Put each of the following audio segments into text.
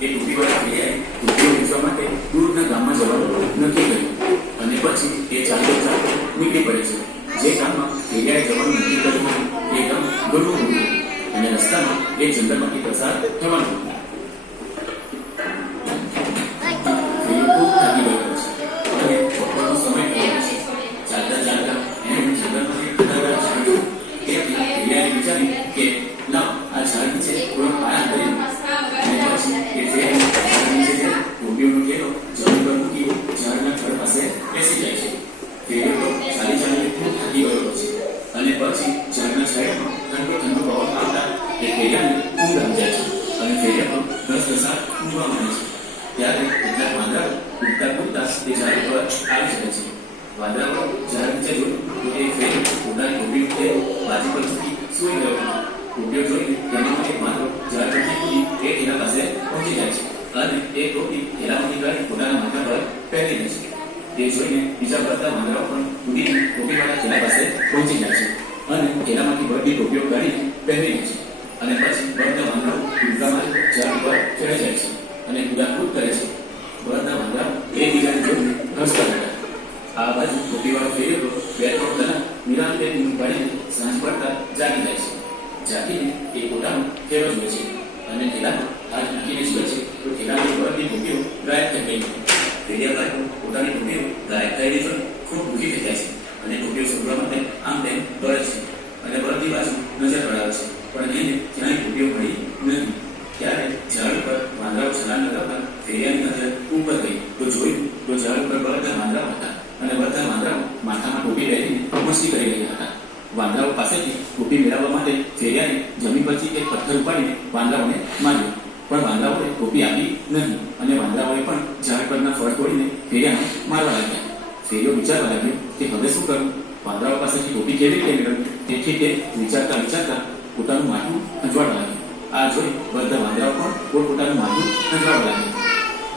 એ ટોપીવાળા ફેરિયાએ ટોપીઓ વેચવા માટે દૂરના ગામમાં જવાનું નક્કી કર્યું અને પછી એ ચાલતો ચાલતો નીકળી પડે છે. જે ગામમાં ફેરિયાએ જવાનું નક્કી કર્યું એ ગામ ઘણું મોટું અને રસ્તામાં એ જંગલમાંથી પસાર થવાનું હતું. ફેરિયો ખૂબ થાકી ગયો છે અને બપોરનો સમય થયો છે. ચાલતા ચાલતા એને જંગલમાંથી ઉતરવા ચાલ્યો. તેથી ફેરિયાએ વિચાર્યું કે લાવ આ ઝાડ નીચે થોડો આરામ કરી લઉં. અને પછી એ ફેરિયો નીચે જઈ ટોપીઓનો થેલો જમીન પર મૂકી ઝાડના થડ પાસે બેસી જાય છે. ફેરિયો તો ચાલી ચાલીને ખૂબ થાકી ગયો છે અને પછી ઝાડના છાંયડામાં ઠંડો ઠંડો પવન આવતા એ ફેરિયાને ઊંઘ આવી જાય છે અને ફેરિયો તો ઘસઘસાટ ઊંઘવા માંડે છે. ત્યારે કેટલાક વાંદરાઓ ઉડતા કૂદતા તે ઝાડ પર આવી શકે છે. વાંદરાઓ ઝાડ નીચે જોયું તો એ ફેરિયો પોતાની ટોપી ઉઠે બાજુ પર મૂકી સૂઈ ગયો હતો. ટોપીઓ જોઈને તેનો એક વાંદરો ઝાડ પરથી કૂદી એ તેના પાસે પહોંચી જાય છે અને એ ટોપી થેલામાંથી કાઢી પોતાના માથા પર પહેરી દે છે. તે જોઈને બીજા બધા વાંદરાઓ પણ કૂદીને ટોપીવાળા થેલા પાસે પહોંચી જાય છે અને થેલામાંથી બધી ટોપીઓ કાઢી પહેરી લે છે. અને પછી બધા વાંદરાઓ કૂદકા મારી ઝાડ પર ચડી જાય છે અને કૂદાકૂદ કરે છે. બધા વાંદરાઓ એકબીજાને જોઈને હસતા હતા. આ બાજુ ટોપીવાળો ફેરિયો બે ત્રણ કલાક નિરાંતે ઊંઘ પાડીને સાંજ પડતા જાગી જાય છે. જાગીને એ પોતાનો થેલો જુએ છે અને થેલામાં હાથ મૂકીને જુએ છે તો થેલાની બધી ટોપીઓ ગાયબ થઈ ગઈ. ફેરિયાભાઈ પોતાની ટોપીઓ ગાયબ થયેલી જોઈ ખૂબ દુઃખી થઈ જાય છે અને ટોપીઓ શોધવા માટે આમ તેમ દોડે છે અને બધી બાજુ નજર પડાવે છે પણ એને ક્યાંય ટોપીઓ મળી નહીં. ત્યારે ઝાડ પર વાંદરાઓ છલાંગ લગાવતા ફેરિયાની નજર ઉપર ગઈ તો જોયું તો ઝાડ પર બધા વાંદરાઓ હતા અને બધા વાંદરાઓ માથામાં ટોપી પહેરીને મસ્તી કરી રહ્યા હતા. વાંદરાઓ પાસેથી ટોપી મેળવવા માટે ફેરિયાએ જમીન પરથી એક પથ્થર ઉપાડીને વાંદરાઓને માર્યો પણ વાંદરાઓએ ટોપી આપી નહીં અને વાંદરાઓએ પણ ઝાડ પરના ફળ તોડીને ફેરિયાને મારવા લાગ્યા. ફેરિયો વિચારવા લાગ્યો કે હવે શું કરું? વાંદરાઓ પાસેથી ટોપી કેવી રીતે મેળવવી? તેથી તે વિચારતા વિચારતા પોતાનું માથું ખંજવાળવા લાગ્યો. આ જોઈ બધા વાંદરાઓ પણ પોતપોતાનું માથું ખંજવાળવા લાગ્યા.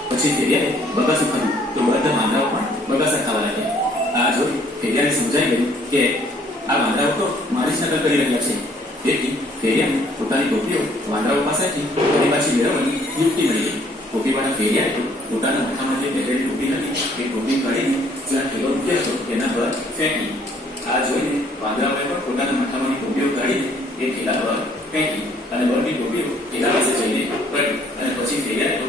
પછી ફેરિયાએ બગાસું ખાધું તો બધા વાંદરાઓ પણ બગાસા ખાવા લાગ્યા. આ જોઈ ફેરિયાને સમજાઈ ગયું કે આ વાંદરાઓ તો મારી જ નકલ કરી રહ્યા છે. તેથી ફેરિયાને પોતાની ટોપીઓ વાંદરાઓ પાસેથી ફરી પાછી મેળવવાની યુક્તિ મળી ગઈ. ટોપીવાળા ફેરિયાએ તો પોતાના માથામાં જે પહેરેલી ટોપી હતી એ ટોપી કાઢીને જ્યાં થેલો મૂક્યો હતો તેના પર ફેંકી. આ જોઈને વાંદરાઓએ પણ પોતાના માથામાંની ટોપીઓ કાઢીને એ થેલા પર ફેંકી અને બધી ટોપીઓ થેલા પાસે જઈને પડી અને પછી ફેરિયાએ તો